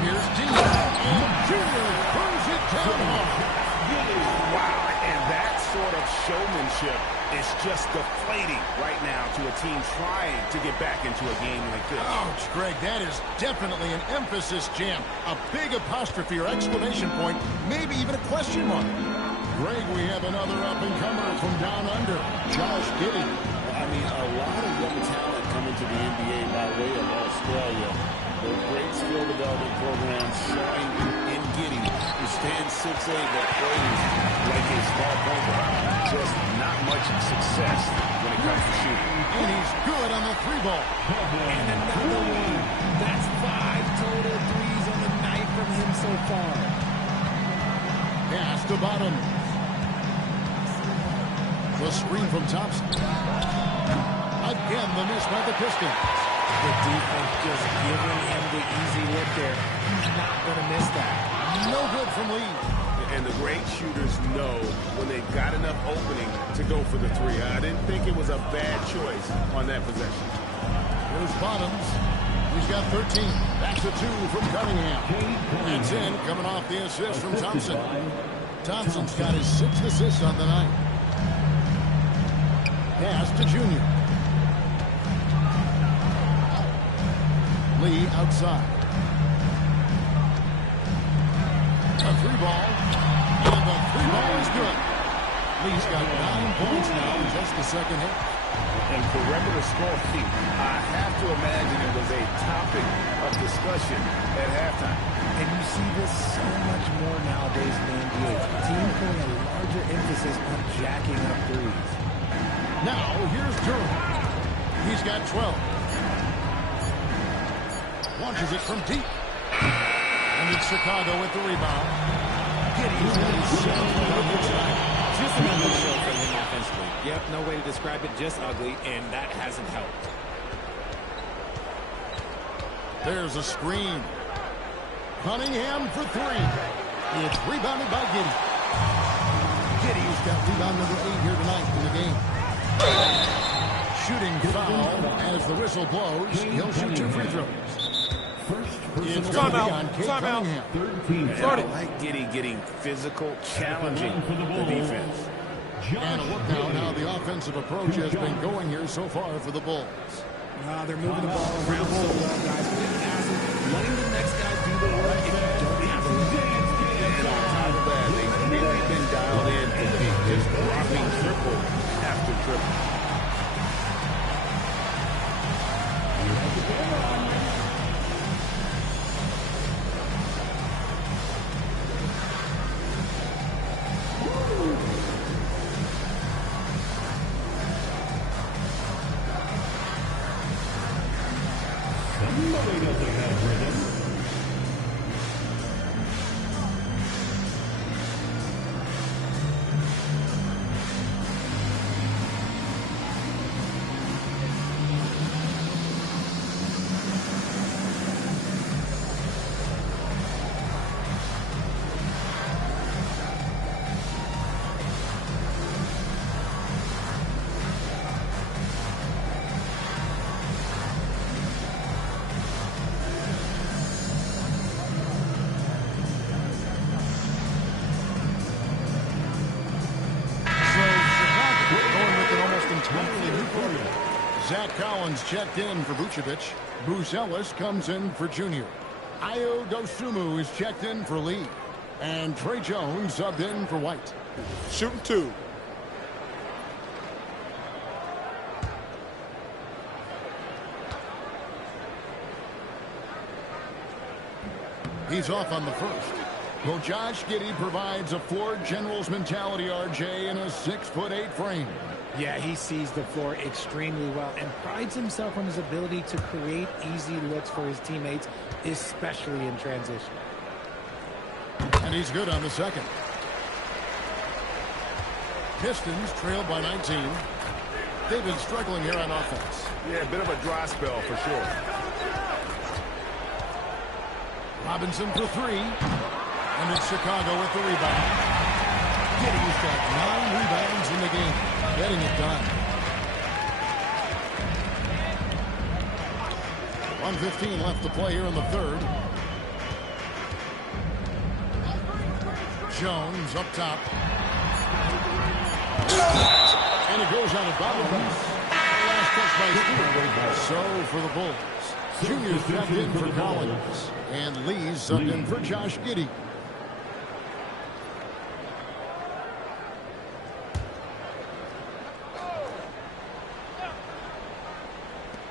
Here's G. And Junior throws it down hard. Wow, and that sort of showmanship is just deflating right now to a team trying to get back into a game like this. Ouch, Greg, that is definitely an emphasis jam. A big apostrophe or exclamation point, maybe even a question mark. Greg, we have another up-and-comer from down under, Josh Giddey. I mean, a lot of young talent coming to the NBA by way of Australia. The great skill development program showing in Giddey, who stands 6'8", but plays like a small point guard. Just not much success when it comes to shooting. And he's good on the 3-ball. And another one. That's 5 total threes on the night from him so far. Pass to Bottom. The screen from Thompson. Again, the miss by the Pistons. The defense just giving him the easy look there. He's not going to miss that. No good from Lee. And the great shooters know when they've got enough opening to go for the 3. I didn't think it was a bad choice on that possession. Here's Bottoms. He's got 13. That's a 2 from Cunningham. That's in, coming off the assist from Thompson. Thompson's got his 6th assist on the night. Pass to Junior. Lee outside. A 3-ball. And the 3-ball is good. Lee's got 9 points now in just the second hit. And perimeter scoring, I have to imagine it was a topic of discussion at halftime. And you see this so much more nowadays in the NBA. Team putting a larger emphasis on jacking up threes. Now, here's Durham. He's got 12. Launches it from deep. And it's Chicago with the rebound. Giddey's got his 7th tonight. Just another show from him offensively. Yep, no way to describe it, just ugly, and that hasn't helped. There's a screen. Cunningham for 3. It's rebounded by Giddey. Giddey's got rebound number 8 here tonight in the game. Shooting foul as the whistle blows. He'll shoot 2 free throws. It's going to be on Cade Cunningham. And I like Giddey getting physical, challenging the defense. And a look now at how the offensive approach has been going here so far for the Bulls. They're moving the ball around so well, guys. Letting the next guy do the work if you don't have to. And on top of that, they've really been dialed in to be just dropping triple after triple. Zach Collins checked in for Vucevic. Bruce Ellis comes in for Junior. Ayo Dosunmu is checked in for Lee. And Trey Jones subbed in for White. Shooting 2. He's off on the first. Well, Josh Giddey provides a floor general's mentality, RJ, in a 6'8" frame. Yeah, he sees the floor extremely well and prides himself on his ability to create easy looks for his teammates, especially in transition. And he's good on the second. Pistons trail by 19. They've been struggling here on offense. Yeah, a bit of a dry spell for sure. Robinson for three. And it's Chicago with the rebound. Giddey's got 9 rebounds in the game. Getting it done. 1:15 left to play here in the third. Jones up top. And it goes out of bounds. Last touch by Stewart. So for the Bulls. Junior's checked in for Collins. And Lee's subbed in for Josh Giddey.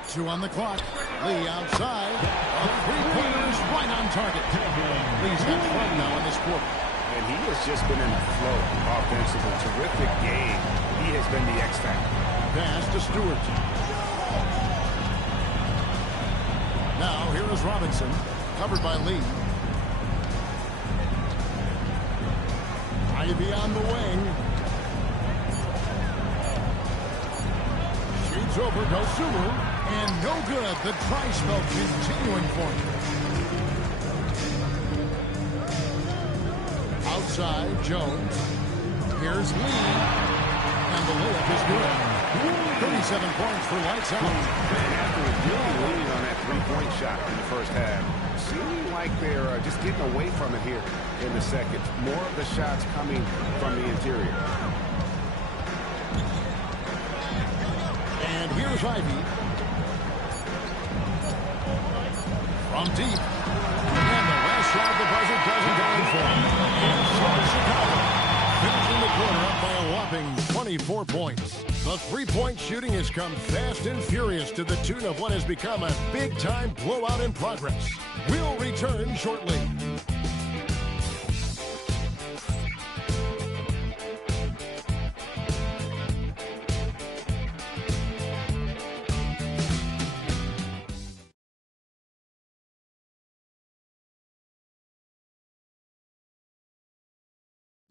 Two on the clock. Lee outside. Three-pointers right on target. Lee's had fun now in this quarter. And he has just been in a flow offensively. Terrific game. He has been the X factor. Pass to Stewart. Now here is Robinson. Covered by Lee. Ivy on the wing. Shoots over Dosunmu. And no good. The try spell continuing for him. Outside, Jones. Here's Lee. And the layup is good. 37 points for lights out. After really leaning on that three-point shot in the first half, seeming like they're just getting away from it here in the second. More of the shots coming from the interior. And here's Ivy. From deep. And the last shot of the buzzer doesn't go in for him. And so Chicago finishing the quarter up by a whopping 24 points. The three-point shooting has come fast and furious to the tune of what has become a big-time blowout in progress. We'll return shortly.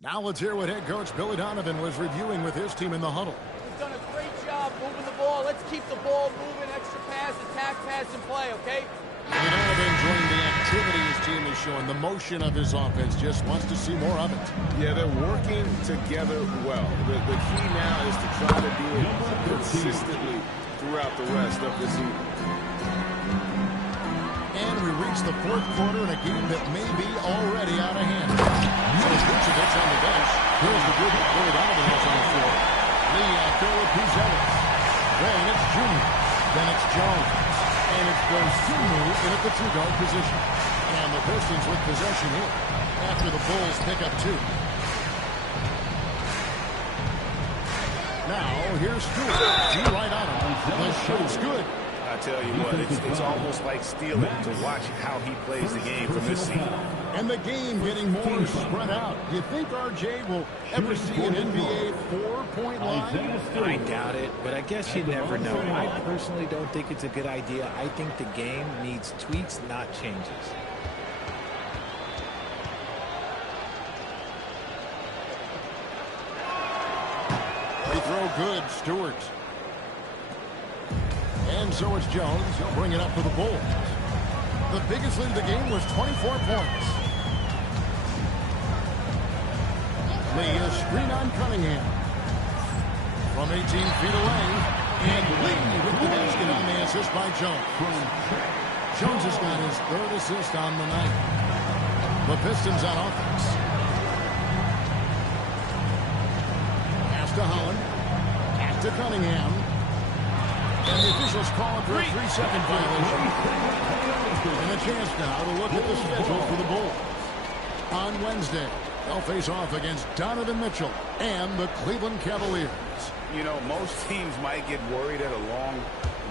Now let's hear what head coach Billy Donovan was reviewing with his team in the huddle. We've done a great job moving the ball. Let's keep the ball moving, extra pass, attack, pass, and play, okay? Billy Donovan enjoying the activity his team is showing, the motion of his offense, just wants to see more of it. Yeah, they're working together well. The key now is to try to do it consistently throughout the rest of the season. And we reach the fourth quarter in a game that may be already out of hand. So Vucevic on the bench. Here's the group that Billy Donovan has on the floor. Lee out there with Vucevic. Then it's Junior. Then it's Jones. And it's Dosunmu in at the two-guard position. And the Pistons with possession here after the Bulls pick up 2. Now, here's Stewart. G right on him. The shot's good. I tell you what, it's almost like stealing to watch how he plays the game from this seat. And the game getting more spread out. Do you think RJ will ever see an NBA 4-point line? I doubt it, but I guess you never know. I personally don't think it's a good idea. I think the game needs tweaks, not changes. Free throw good, Stewart. And so it's Jones. He'll bring it up for the Bulls. The biggest lead of the game was 24 points. Lee, a screen on Cunningham. From 18 feet away. And Lee with the basket on the assist by Jones. Jones has got his third assist on the night. The Pistons on offense. Pass to Holland. Back to Cunningham. And the officials call it for a 3-second violation. And a chance now to look at the schedule for the Bulls. On Wednesday, they'll face off against Donovan Mitchell and the Cleveland Cavaliers. You know, most teams might get worried at a long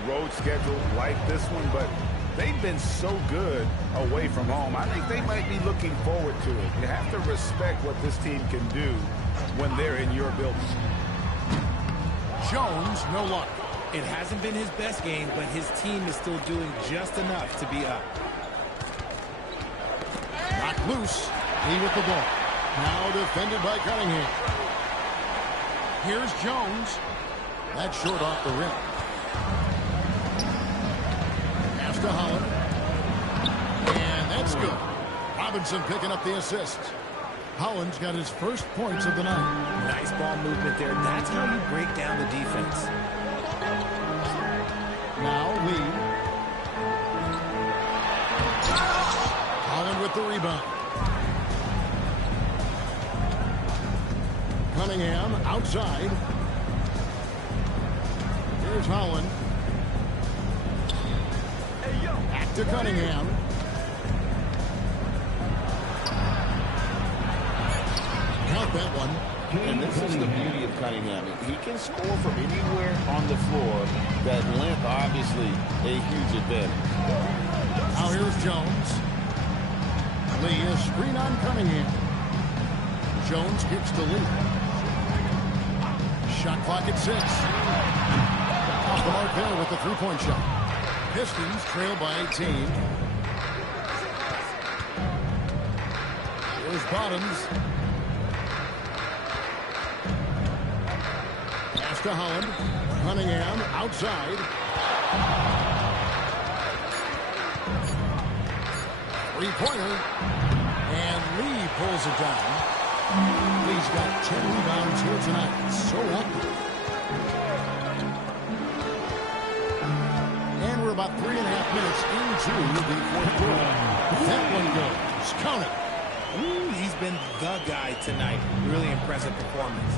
road schedule like this one, but they've been so good away from home. I think they might be looking forward to it. You have to respect what this team can do when they're in your building. Jones, no luck. It hasn't been his best game, but his team is still doing just enough to be up. Knocked loose. Lee with the ball. Now defended by Cunningham. Here's Jones. That's short off the rim. Pass to Holland. And that's good. Robinson picking up the assist. Holland's got his first points of the night. Nice ball movement there. That's how you break down the defense. Now Lee. Holland with the rebound. Cunningham outside. Here's Holland. Back to Cunningham. Count that one. And this is the beauty of Cunningham. He can score from anywhere on the floor. That length, obviously, a huge advantage. Now here's Jones. Lee, a screen on Cunningham. Jones gets to Lee. Shot clock at 6. Off the mark there with the three-point shot. Pistons trail by 18. Here's Bottoms. Pass to Holland. Cunningham outside. Three-pointer. And Lee pulls it down. Lee's got 10 rebounds here tonight. So active. And we're about 3.5 minutes into the fourth quarter. That one goes. Count it. Ooh, he's been the guy tonight. Really impressive performance.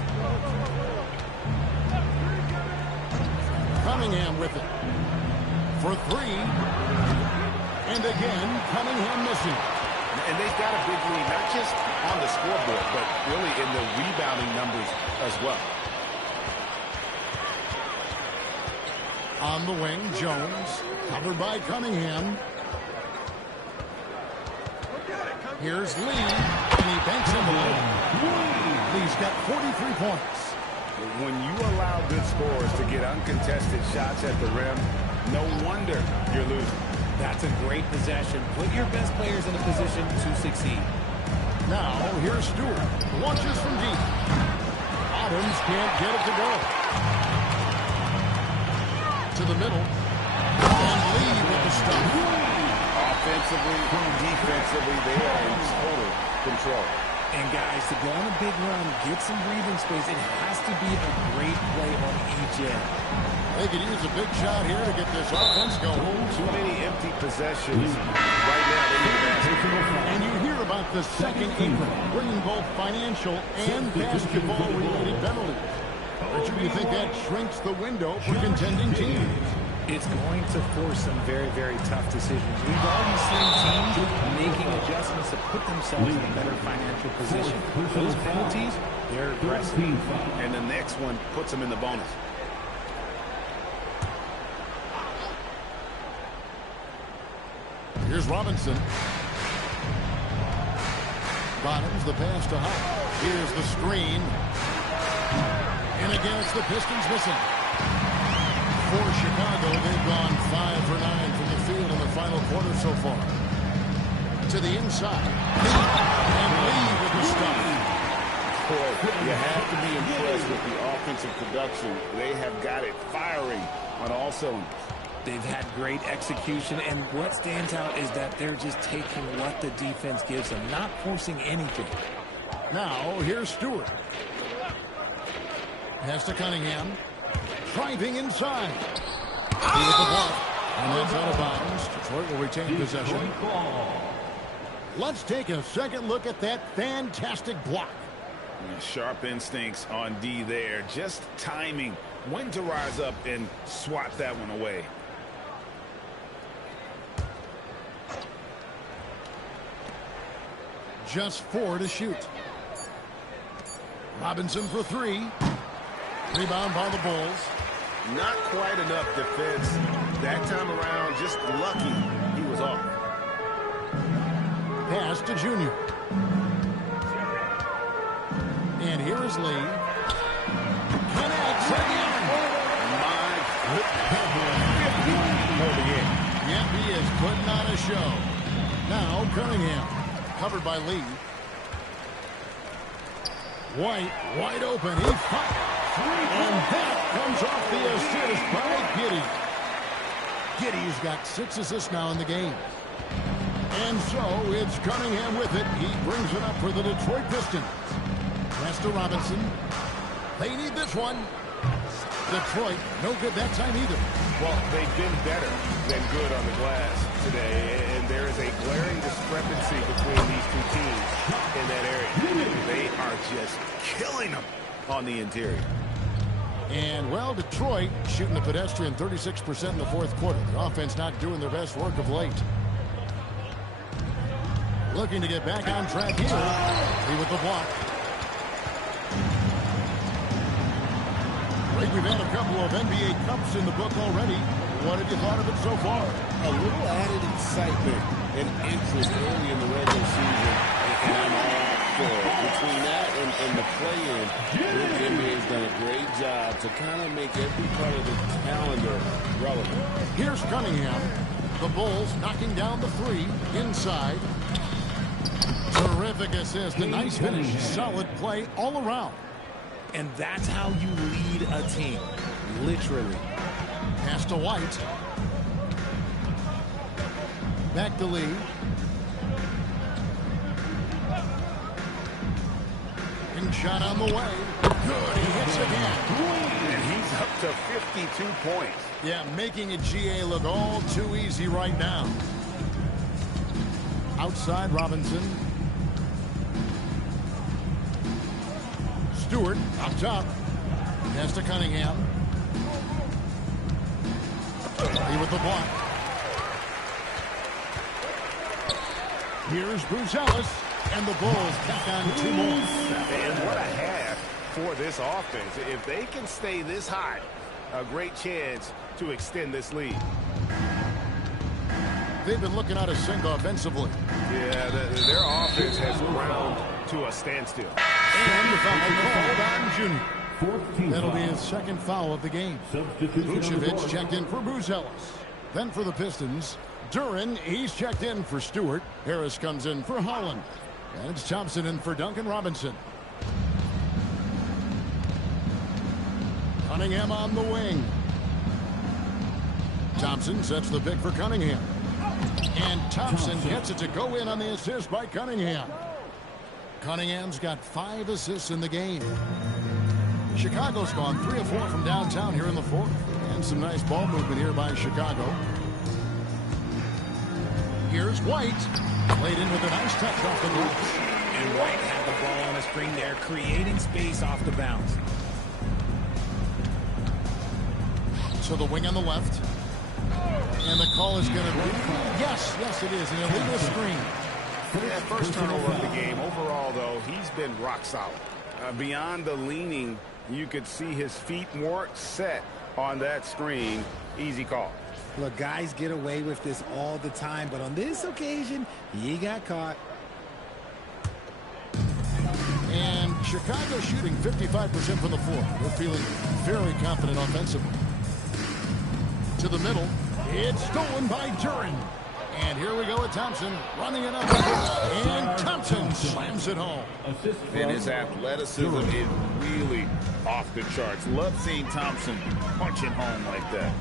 Cunningham with it. For 3. And again, Cunningham missing. And they've got a big lead, not just on the scoreboard, but really in the rebounding numbers as well. On the wing, Jones. Covered by Cunningham. Here's Lee. And he banks in the lane. Lee's got 43 points. When you allow good scorers to get uncontested shots at the rim, no wonder you're losing. That's a great possession. Put your best players in a position to succeed. Now, here's Stewart. Launches from deep. Adams can't get it to go. To the middle. And Lee with the stop. Offensively, defensively, they are in total control. And guys, to go on a big run, get some breathing space, it has to be a great play on each end. They could use a big shot here to get this offense going. Too many empty possessions right now. They need a basket. And you hear about the second apron, bringing both financial and basketball-related penalties. Richard, do you think that shrinks the window for contending teams? It's going to force some very, very tough decisions. We've already seen teams making adjustments to put themselves in a better financial position. Those penalties, they're aggressive. And the next one puts them in the bonus. Here's Robinson. Bottoms, the pass to Howard. Here's the screen. And again, it's the Pistons missing. For Chicago, they've gone 5 for 9 from the field in the final quarter so far. To the inside. And Lee with the stop. Boy, you have to be impressed with the offensive production. They have got it firing on all cylinders. They've had great execution, and what stands out is that they're just taking what the defense gives them, not forcing anything. Now, here's Stewart. Pass to Cunningham. Driving inside. He with the block. And that's out of bounds. Detroit will retain possession. Let's take a second look at that fantastic block. Sharp instincts on D there. Just timing when to rise up and swat that one away. Just 4 to shoot. Robinson for 3. Rebound by the Bulls. Not quite enough defense that time around. Just lucky he was off. Pass to Junior. And here is Lee. Connects again. My goodness. Yep, he is putting on a show. Now Cunningham. Covered by Lee. White, wide open. He fires. And that comes off the assist by Giddy. Giddy's got 6 assists now in the game. And so it's Cunningham with it. He brings it up for the Detroit Pistons. Pass to Robinson. They need this one. Detroit, no good that time either. Well, they've been better than good on the glass today, and there is a glaring discrepancy between these two teams in that area. They are just killing them on the interior. And, well, Detroit shooting the pedestrian 36% in the fourth quarter. The offense not doing their best work of late. Looking to get back on track here. He with the block. I think we've had a couple of NBA Cups in the book already. What have you thought of it so far? A little added excitement and interest early in the regular season, and I'm all for it. Between that and the play-in, the NBA's done a great job to kind of make every part of the calendar relevant. Here's Cunningham. The Bulls knocking down the 3 inside. Terrific assist. A nice finish. Solid play all around. And that's how you lead a team. Literally. Pass to White. Back to Lee. And shot on the way. Good. He hits again. And he's up to 52 points. Yeah, making a GA look all too easy right now. Outside Robinson. Stewart up top. Pass to Cunningham. He with the block. Here's Bruce Ellis. And the Bulls tack on 2 more. And what a half for this offense. If they can stay this high, a great chance to extend this lead. They've been looking out of sync offensively. Yeah, their offense has ground to a standstill. And the foul called on Junior. That'll be his second foul of the game. Vucevic checked in for Bruce Ellis. Then for the Pistons, Duren, he's checked in for Stewart. Harris comes in for Holland. And it's Thompson in for Duncan Robinson. Cunningham on the wing. Thompson sets the pick for Cunningham. And Thompson gets it to go in on the assist by Cunningham. Cunningham's got 5 assists in the game. Chicago's gone 3 of 4 from downtown here in the fourth. And some nice ball movement here by Chicago. Here's White. Played in with a nice touch off the glass. And White had the ball on the screen there, creating space off the bounce. So the wing on the left. And the call is going to be... Yes, it is. An illegal screen. Yeah, first turnover of the game. Overall, though, he's been rock solid. Beyond the leaning, you could see his feet more set on that screen. Easy call. Look, guys get away with this all the time, but on this occasion, he got caught. And Chicago shooting 55% from the floor. They're feeling very confident offensively. To the middle. It's stolen by Duren. And here we go with Thompson running it up. And Thompson slams it home. And his athleticism is really off the charts. Love seeing Thompson punching home like that.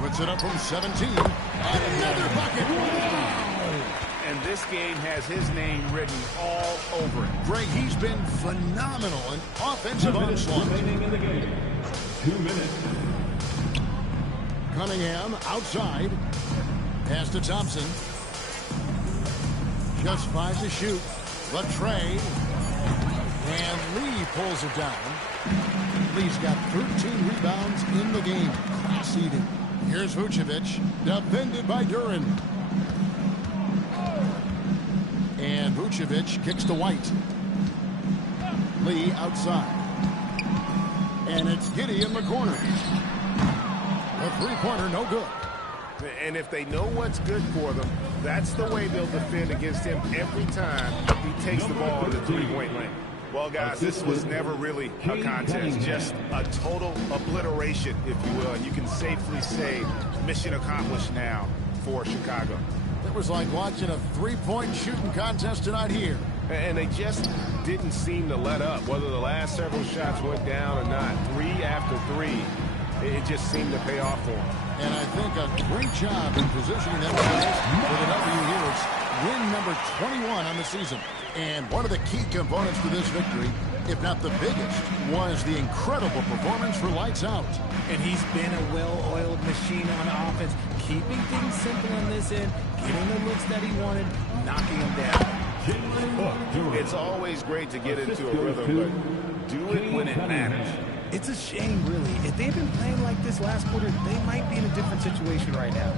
Puts it up from 17. Another bucket. Wow. And this game has his name written all over it. Greg, he's been phenomenal in offensive onslaught. 2 minutes. Cunningham outside. Pass to Thompson. Just 5 to shoot. Latrey. And Lee pulls it down. Lee's got 13 rebounds in the game. Class eating. Here's Vucevic. Defended by Duren. And Vucevic kicks to White. Lee outside. And it's Giddey in the corner. A 3-pointer, no good. And if they know what's good for them, that's the way they'll defend against him every time he takes the ball in the 3-point lane. Well, guys, this was never really a contest, just a total obliteration, if you will. And you can safely say mission accomplished now for Chicago. It was like watching a 3-point shooting contest tonight here And they just didn't seem to let up, whether the last several shots went down or not. 3 after 3, it just seemed to pay off for them. And I think a great job in positioning themselves for the W here. It's win number 21 on the season. And one of the key components to this victory, if not the biggest, was the incredible performance for Lights Out. And he's been a well-oiled machine on offense, keeping things simple on this end, getting the looks that he wanted, knocking them down. It's always great to get into a rhythm, but do it when it matters. It's a shame, really. If they'd been playing like this last quarter, they might be in a different situation right now.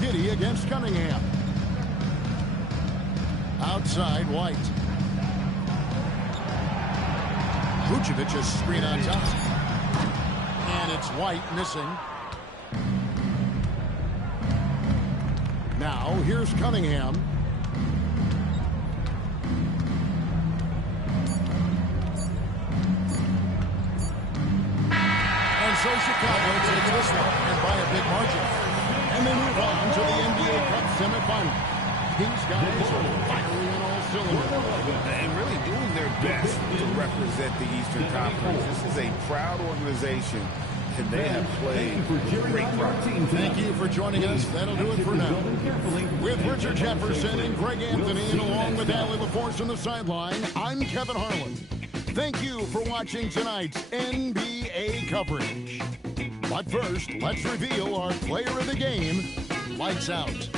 Giddy against Cunningham. Outside, White. Vucevic's screen on top. And it's White missing. Now, here's Cunningham. And so Chicago takes this one, and by a big margin. And they move on to the NBA Cup semifinal. These guys are firing on all cylinders. And really doing their best to represent the Eastern Conference. This is a proud organization, and they have played with great pride. Thank you for joining us. That'll do it for now. With Richard Jefferson and Greg Anthony, and along with Allie LaForce on the sideline, I'm Kevin Harlan. Thank you for watching tonight's NBA coverage. But first, let's reveal our player of the game, Lights Out.